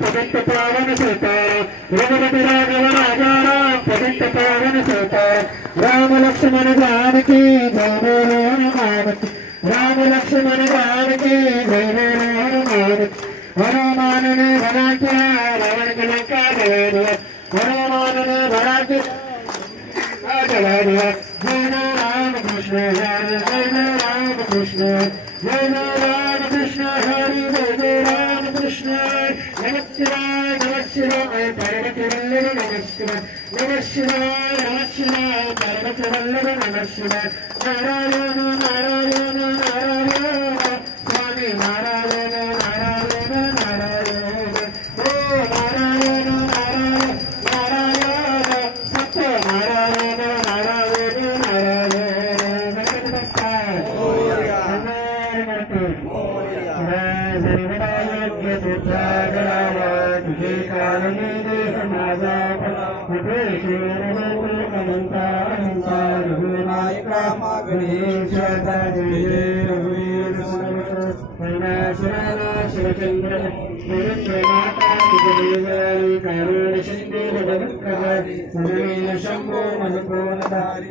पतित पावन सीताराम रघुपति राघव राजा राम पतित पावन सीताराम राम लक्ष्मण जानकी जय बोलो हनुमान राम लक्ष्मण जानकी जय बोलो हनुमान हनुमान ने बना किया रावण की लंका जला दिया हनुमान ने बना किया जला दिया जय राम कृष्ण हरि जय राम कृष्ण जय राम कृष्ण हरि जय राम कृष्ण नमः शिवाय पार्वती वल्लभ नमः शिवाय नमः शिवाय पार्वती वल्लभ नमः शिवाय नारायण नारायण नारायण स्वामी नारायण नारायण नारायण ओ नारायण नारायण नारायण सत्य नारायण नारायण नारायण गणपति बप्पा मोरया सर्वदायज्ञ पुत्रागरावा तुझे कारणे देह माझा उपदेशेन अनंता अहिंसा रघुनायका गणेश जय रघुवीर समर्थ शिवचंद्र माता कारुण्य सिंधु जगत्कः शंभो मनपोनधारी